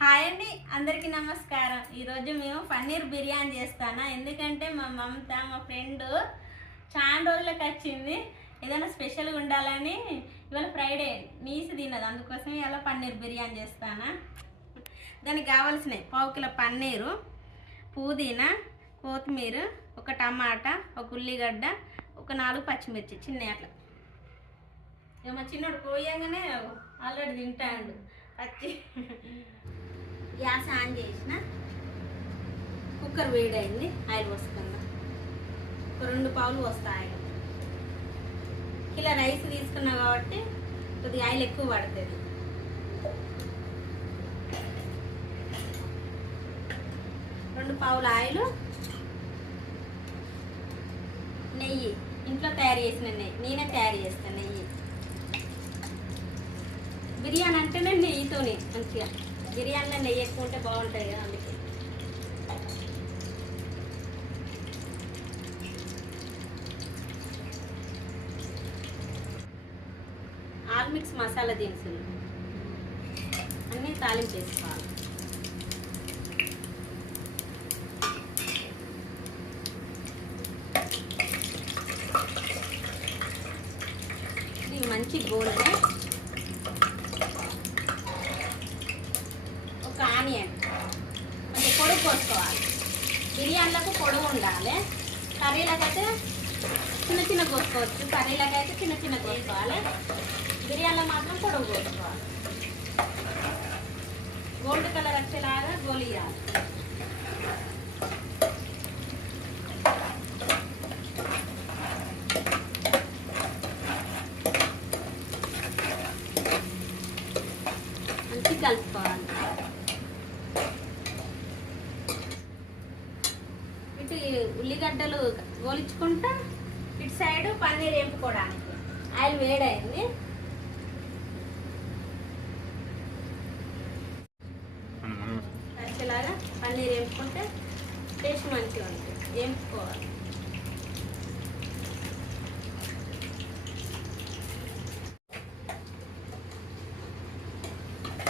Hi అండి, అందరికీ నమస్కారం. ఈరోజు మేము పన్నీర్ బిర్యానీ చేస్తాను. ఎందుకంటే మా మమత మా ఫ్రెండ్ చాలా రోజులకు వచ్చింది. ఏదైనా స్పెషల్గా ఉండాలని ఇవాళ ఫ్రైడే నీసు తిన్నది, అందుకోసం ఇలా పన్నీర్ బిర్యానీ చేస్తాను. దానికి కావాల్సినవి 1/2 కిలో పన్నీరు, పుదీనా, కొత్తిమీర, ఒక టమాటా, ఒక ఉల్లిగడ్డ, ఒక 4 పచ్చిమిర్చి చిన్న అట్లా. మా చిన్నోడు పోయంగానే ఆల్రెడీ తింటాడు పచ్చి. గ్యాస్ ఆన్ చేసిన, కుక్కర్ వేడైంది, ఆయిల్ పోసుకుందాం. ఒక 2 పావులు పోస్తా ఆయిల్. కిలో రైస్ తీసుకున్నా కాబట్టి కొద్దిగా ఆయిల్ ఎక్కువ పడుతుంది. రెండు పావుల ఆయిల్, నెయ్యి ఇంట్లో తయారు చేసిన నెయ్యి, నేనే తయారు చేస్తాను నెయ్యి. బిర్యానీ అంటేనే నెయ్యితోనే మంచిగా, బిర్యానీలో నెయ్యి ఎక్కువ ఉంటే బాగుంటుంది కదా, అందుకే. ఆల్ మిక్స్ మసాలా దినుసులు అన్నీ తాలింపు వేసుకోవాలి. ఇది మంచి గోల్డ్. ఒక ఆనియన్ అంటే పొడుగు కోసుకోవాలి. బిర్యానీలకు పొడుగు ఉండాలి, కర్రీలకైతే చిన్న చిన్న కోసుకోవచ్చు. కర్రీలకైతే చిన్న చిన్న కోసుకోవాలి, బిర్యానీలో మాత్రం పొడుగు కోసుకోవాలి. గోల్డ్ కలర్ వచ్చేలాగా గోలియాలి. మంచిగా కలుపుకోవాలి. ఇటు ఉల్లిగడ్డలు గోలించుకుంటా, ఇటు సైడ్ పన్నీర్ వేపుకోవడానికి ఆయిల్ వేడైంది. వచ్చేలాగా పన్నీర్ వేపుకుంటే టేస్ట్ మంచిగా ఉంటుంది. వేపుకోవాలి.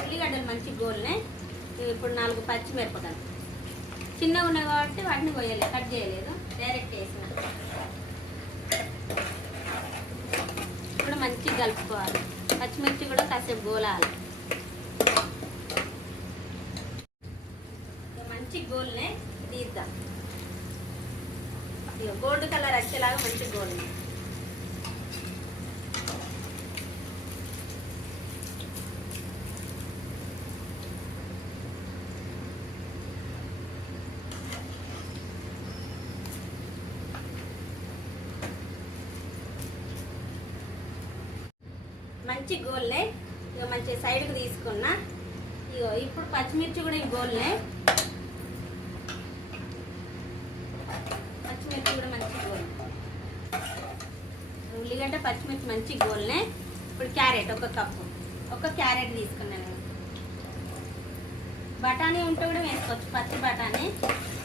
ఉల్లిగడ్డలు మంచి గోల్నాయి. ఇప్పుడు 4 పచ్చిమిరపకాయలు చిన్నగా ఉన్నాయి కాబట్టి వాటిని కొయ్యలేదు, కట్ చేయలేదు, డైరెక్ట్ వేసిన. ఇప్పుడు మంచిగా కలుపుకోవాలి. పచ్చిమిర్చి కూడా కాసేపు గోలాలి. మంచి గోల్నే తీద్దాం. గోల్డ్ కలర్ వచ్చేలాగా మంచి గోల్ని. మంచి గోల్నే ఇక మంచి సైడ్కి తీసుకున్నా. ఇగో ఇప్పుడు పచ్చిమిర్చి కూడా ఈ గోల్నే, పచ్చిమిర్చి కూడా మంచి గోల్. ఉల్లిగడ్డ పచ్చిమిర్చి మంచి గోల్నే. ఇప్పుడు క్యారెట్ ఒక కప్పు, ఒక క్యారెట్ తీసుకున్నాను. బఠానీ ఉంటే కూడా వేసుకోవచ్చు, పచ్చి బఠానీ.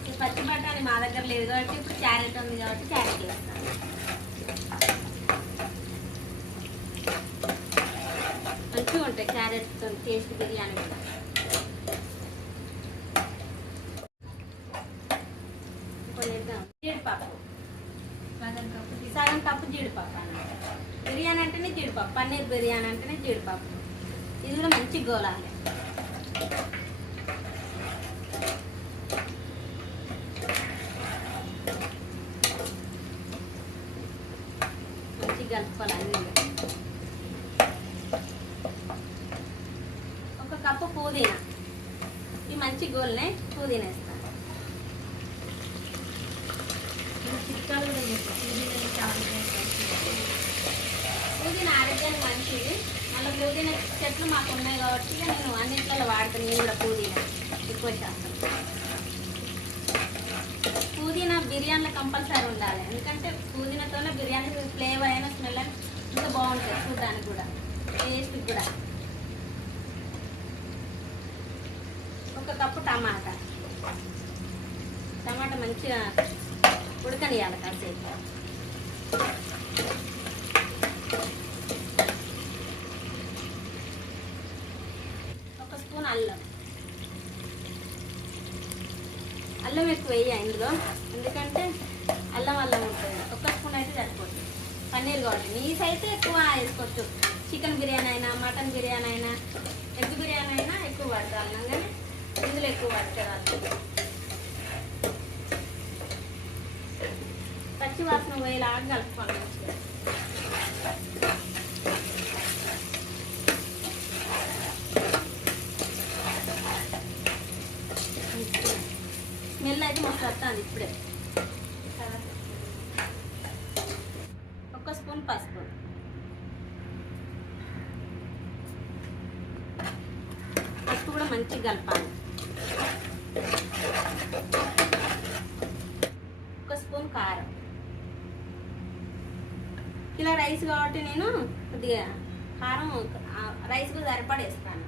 ఈ పచ్చి బఠానీ మా దగ్గర లేదు కాబట్టి ఇప్పుడు క్యారెట్ ఉంది కాబట్టి క్యారెట్ వేస్తాను. మంచిగా ఉంటాయి క్యారెట్తో టేస్ట్ బిర్యానీ కూడా. జీడిపప్పు సగం కప్పు జీడిపప్పు అన్నమాట. బిర్యానీ అంటేనే జీడిపప్పు, పన్నీర్ బిర్యానీ అంటేనే జీడిపప్పు. ఇది కూడా మంచి గోలాలి. మంచిగా కలుపుకోవాలి అన్నీ. ఒక కప్పు పుదీనా, ఈ మంచి గోల్నే పుదీనా వేస్తాను. పుదీనా ఆరోగ్యానికి మంచిది. మళ్ళీ పుదీనా చెట్లు మాకు ఉన్నాయి కాబట్టి నేను అన్నింటిలో వాడతాను. నేను కూడా పుదీనా ఎక్కువ శాతం. పుదీనా బిర్యానీలో కంపల్సరీ ఉండాలి, ఎందుకంటే పుదీనాతోనే బిర్యానీ ఫ్లేవర్ అయినా స్మెల్ అయినా ఇంకా బాగుంటుంది చూడడానికి కూడా, టేస్ట్ కూడా. ఒక కప్పు టమాటా, టమాటా మంచిగా ఉడకనియాలి కాసేపు. ఒక స్పూన్ అల్లం, అల్లం ఎక్కువ వేయ ఇందులో, ఎందుకంటే అల్లం ఉంటుంది. ఒక్క స్పూన్ అయితే సరిపోతుంది పన్నీర్ కాబట్టి. నీస్ అయితే ఎక్కువ వేసుకోవచ్చు. చికెన్ బిర్యానీ అయినా, మటన్ బిర్యానీ అయినా, ఎగ్ బిర్యానీ అయినా ఎక్కువ పడుతుంది అల్లం, కానీ ఇందులో ఎక్కువ పడుతుంది అల్లం. పచ్చి వాసన పోయేలాగా కలుపుకోవాలి మంచిగా. స్మెల్ అయితే మస్తు వస్తుంది ఇప్పుడే. ఒక స్పూన్ పసుపు, పసుపు కూడా మంచిగా కలపాలి. ఒక స్పూన్ కారం. కిలో రైస్ కాబట్టి నేను కొద్దిగా కారం రైస్కు సరిపడేస్తాను.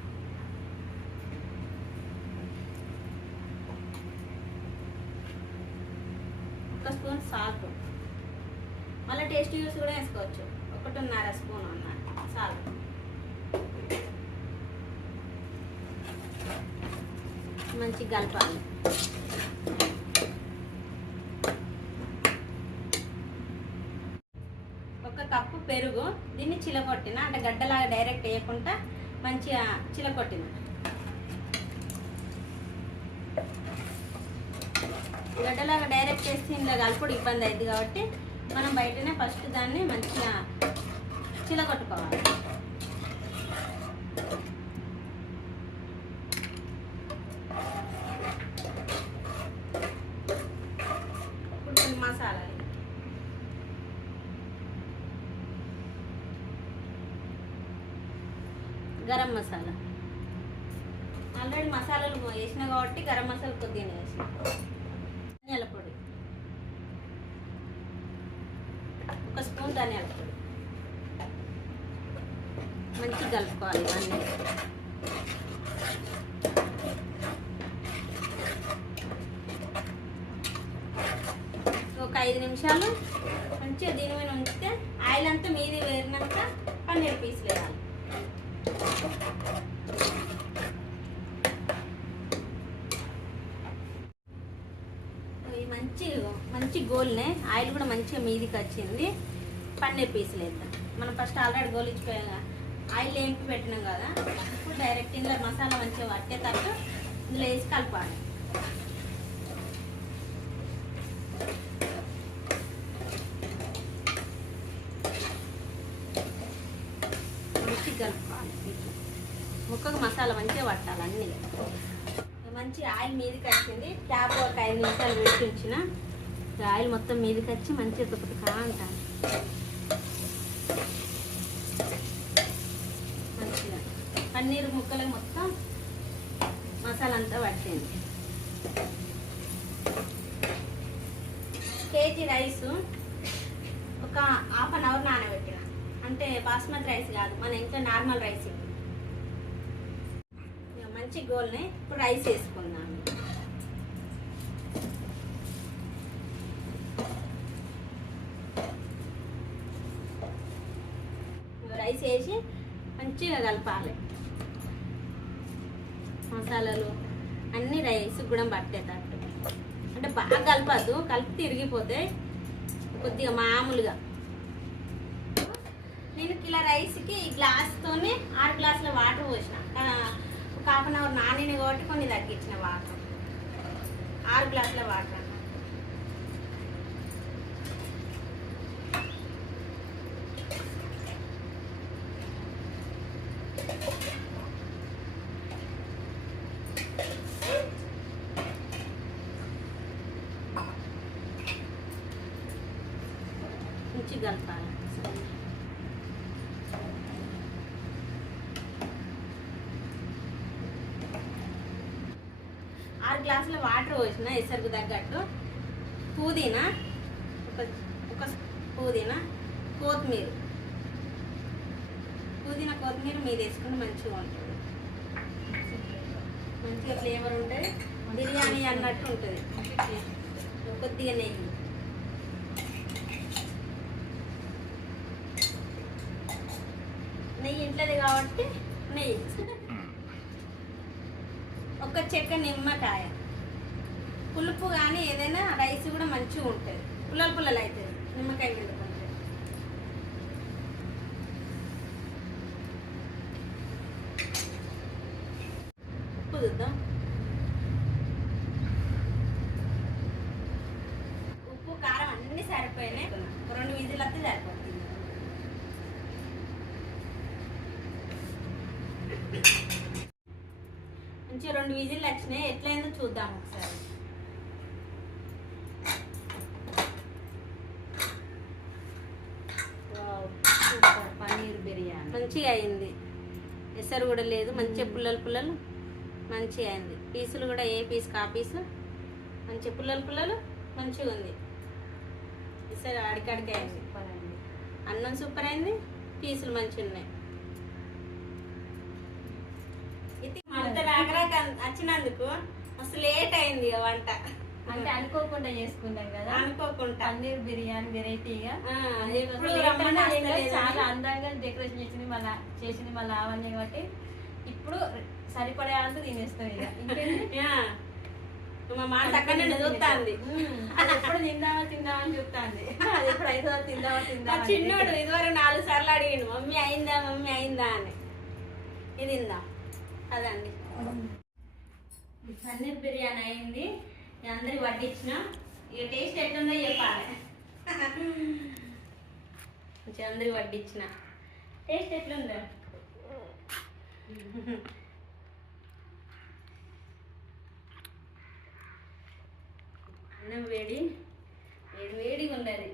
ఒక స్పూన్ సాల్ట్, మళ్ళీ టేస్ట్ యూస్ కూడా వేసుకోవచ్చు. 1.5 స్పూన్ అన్నమాట సాల్ట్. మంచిగా కలపాలి. ఒక కప్పు పెరుగు, దీన్ని చిలకొట్టిన, అంటే గడ్డలాగా డైరెక్ట్ వేయకుండా మంచిగా చిలకొట్టిన. గడ్డలాగా డైరెక్ట్ వేస్తే ఇందులో కలుపుడు ఇబ్బంది అయింది కాబట్టి మనం బయటనే ఫస్ట్ దాన్ని మంచిగా చిలకొట్టుకోవాలి. ఇప్పుడు కొన్ని మసాలాలు. గరం మసాలా, ఆల్రెడీ మసాలాలు వేసిన కాబట్టి గరం మసాలా కొద్దిగా వేసిన. ధనియాల పొడి, 1 స్పూన్ ధనియాల పొడి. మంచిగా కలుపుకోవాలి ఇవన్నీ. ఒక 5 నిమిషాలు మంచిగా దీని మీద ఉంచితే ఆయిల్ అంతా మీది వేరినాక పన్నీర్ పీసులు వేయాలి. మంచి గోల్నే ఆయిల్ కూడా మంచిగా మీదికి వచ్చింది. పన్నీర్ పీసులు వేద్దాం. మనం ఫస్ట్ ఆల్రెడీ గోలిచ్చిపోయాక ఆయిల్ ఏంపి పెట్టినాం కదా, ఇప్పుడు డైరెక్ట్ ఇందులో మసాలా మంచిగా పట్టేటట్టు ఇందులో వేసి కలపాలి. మంచిగా కలుపుకోవాలి. ముక్కకు మసాలా మంచిగా పట్టాలి అన్నీ. మంచి ఆయిల్ మీదకి వచ్చింది. క్యాప్ ఒక 5 నిమిషాలు పెట్టి ఉంచిన ఆయిల్ మొత్తం మీదకి వచ్చి మంచిగా తుప్పుతుకా అంటాను. మంచిగా పన్నీర్ ముక్కలకు మొత్తం మసాలా అంతా పట్టింది. కేజీ రైసు ఒక ½ an hour నానబెట్టిన, అంటే బాస్మతి రైస్ కాదు, మన ఇంట్లో నార్మల్ రైస్. మంచి గోల్ని ఇప్పుడు రైస్ వేసుకుందాం. రైస్ వేసి మంచిగా కలపాలి. మసాలాలు అన్నీ రైస్ కూడా పట్టేటట్టు, అంటే బాగా కలపద్దు, కలిపి తిరిగిపోతే కొద్దిగా మామూలుగా. నేను కిలో రైస్కి ఈ గ్లాస్తోనే 6 గ్లాసుల వాటర్ పోసిన. ఒక ½ an hour నానిన కాబట్టి కొన్ని తగ్గించిన వాటర్. 6 గ్లాసుల వాటర్. మంచి కలపాలి. 6 గ్లాసుల వాటర్ పోసిన ఎసరుకు తగ్గట్టు. పుదీనా ఒక పుదీనా, కొత్తిమీర మీద వేసుకుంటే మంచిగా ఉంటుంది. మంచిగా ఫ్లేవర్ ఉంటుంది, బిర్యానీ అన్నట్టు ఉంటుంది. కొద్దిగా నెయ్యి, ఇంట్లోది కాబట్టి నెయ్యి. ఒక చెక్క నిమ్మకాయ, పులుపు కానీ ఏదైనా రైస్ కూడా మంచిగా ఉంటుంది, పుల్లలు అవుతుంది నిమ్మకాయ పిండుకుంటే. ఉప్పు చూద్దాం. ఉప్పు కారం అన్నీ సరిపోయినాయి. 2 విజిల్ వస్తే సరిపోతుంది. మంచిగా 2 విజిల్ వచ్చినాయి. ఎట్లయిందో చూద్దాం ఒకసారి. పన్నీర్ బిర్యానీ మంచిగా అయింది. ఎసరు కూడా లేదు, మంచిగా పుల్లలు మంచిగా అయింది. పీసులు కూడా ఏ పీస్ కా పీసు మంచిగా పుల్లలు మంచిగా ఉంది. ఎసరు అడికడికి అయింది. అన్నం సూపర్ అయింది, పీసులు మంచిగా ఉన్నాయి. ఇది అంత రాకరాక వచ్చినందుకు మస్తు లేట్ అయింది వంట. అంటే అనుకోకుండా చేసుకున్నాం కదా, అనుకోకుండా పన్నీర్ బిర్యానీ వెరైటీగా చాలా చాలా అందంగా డెకరేషన్ చేసింది మా లావణ్య కాబట్టి ఇప్పుడు సరిపడే అంతా తినేస్తాం. ఇక ఇంకేంటి మా మాట అక్కడ చూస్తాంది. అది ఎప్పుడు తిందామని చూస్తాంది. అది ఎప్పుడు 5 సార్లు తిందామా చిన్నోడు ఇదివరకు 4 సార్లు అడిగిండు మమ్మీ అయిందా అని. ఇది తిందాం అదండి. పన్నీర్ బిర్యానీ అయింది, అందరికి వడ్డించిన. ఇక టేస్ట్ ఎట్లుందో చెప్పాలి. అందరికి వడ్డించిన టేస్ట్ ఎట్లుందో. అన్నం వేడిగా ఉండదు,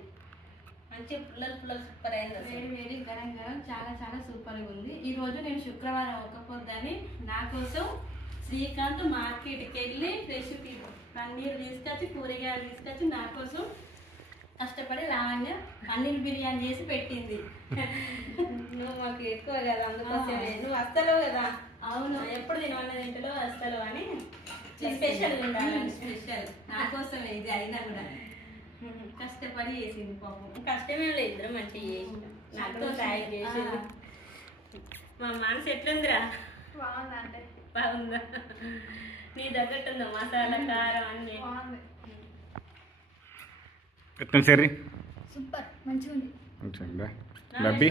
మంచి పుల్లలు సూపర్ అయింది. వేడి గరం చాలా చాలా సూపర్గా ఉంది. ఈరోజు నేను శుక్రవారం ఒక్కపోద్దని నా కోసం శ్రీకాంత్ మార్కెట్కి వెళ్ళి ఫ్రెష్ పన్నీర్ తీసుకొచ్చి కూరగాయలు తీసుకొచ్చి నా కోసం కష్టపడి లావణ్య పన్నీర్ బిర్యానీ చేసి పెట్టింది. నువ్వు మాకు ఎక్కువ కదా, అందుకోసమే నువ్వు వస్తలేవు కదా. అవును, ఎప్పుడు తినవన్నది ఇంట్లో వస్తలేవు అని స్పెషల్ స్పెషల్ నా కోసమే ఇది అయినా కూడా కష్టపడి చేసింది. పాపం కష్టమే లేదు, ఇద్దరు మంచిగా చేసిన. నాకు సాయం చేసింది. మా మనసు ఎట్లుందిరా? బాగుందా? నీ తగ్గట్టుందా మసాలా కారం అన్ని? సరే సూపర్ మంచిగా ఉంది. మంచిగా డబ్బి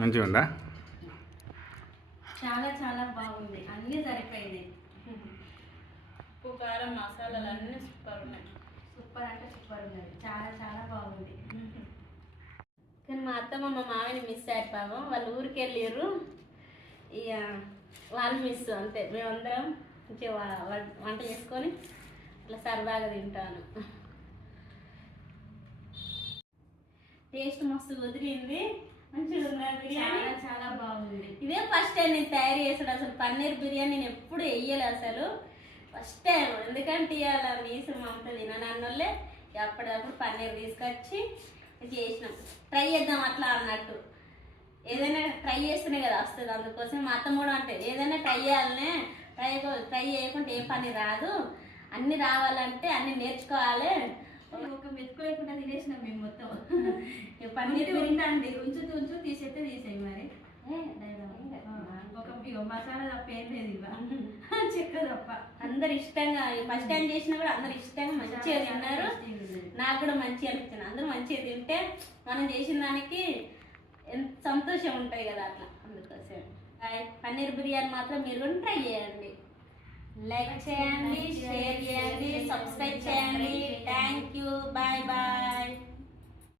మంచిగా ఉందా? చాలా చాలా బాగుంది, అన్నీ సరిపోయింది. ఉప్పు కారం మసాలాలు అన్నీ సూపర్ ఉన్నాయి. సూపర్ అంటే సూపర్ ఉన్నది, చాలా చాలా బాగుంది. కానీ మా అత్తమ్మ మా మామయ్యని మిస్ అయ్యారు పాపం. వాళ్ళు ఊరికి వెళ్ళారు, ఇక వాళ్ళు మిస్ అంతే. మేమందరం మంచిగా వంట చేసుకొని అట్లా సరదాగా తింటాను. టేస్ట్ మస్తు వదిలింది, మంచిగా ఉన్నది బిర్యానీ. చాలా చాలా బాగుంది. ఇదే ఫస్ట్ టైం నేను తయారు చేసాడు. అసలు పన్నీర్ బిర్యానీ నేను ఎప్పుడు వేయలే అసలు, ఫస్ట్ టైం. ఎందుకంటే ఇవాళ నీసు మమత తిననన్నోళ్ళే అప్పుడప్పుడు పన్నీర్ తీసుకొచ్చి చేసినాం. ట్రై చేద్దాం అట్లా అన్నట్టు. ఏదైనా ట్రై చేస్తేనే కదా వస్తుంది. అందుకోసం మా అత్త కూడా అంటే ఏదైనా ట్రై చేయాలనే, ట్రై చేయకుంటే ఏ పని రాదు, అన్నీ రావాలంటే అన్నీ నేర్చుకోవాలి. ఒక మెతుకు లేకుండా తినేసినాం మేము మొత్తం. పన్నీర్ తింటాండి, ఉంచు తీసేస్తే తీసేయి. మరి ఒక మసాలా తప్ప ఏం లేదు, ఇవ్వ చెక్క తప్ప. అందరు ఇష్టంగా ఫస్ట్ టైం చేసినా కూడా అందరు ఇష్టంగా మంచిగా తిన్నారు. నాకు కూడా మంచిగా అనిపించింది. అందరూ మంచిగా తింటే మనం చేసిన దానికి ఎంత సంతోషం ఉంటుంది కదా అట్లా. అందుకోసం పన్నీర్ బిర్యానీ మాత్రం మీరు కూడా ట్రై చేయండి. లైక్ చేయండి, షేర్ చేయండి, సబ్స్క్రైబ్ చేయండి. Thank you, bye bye.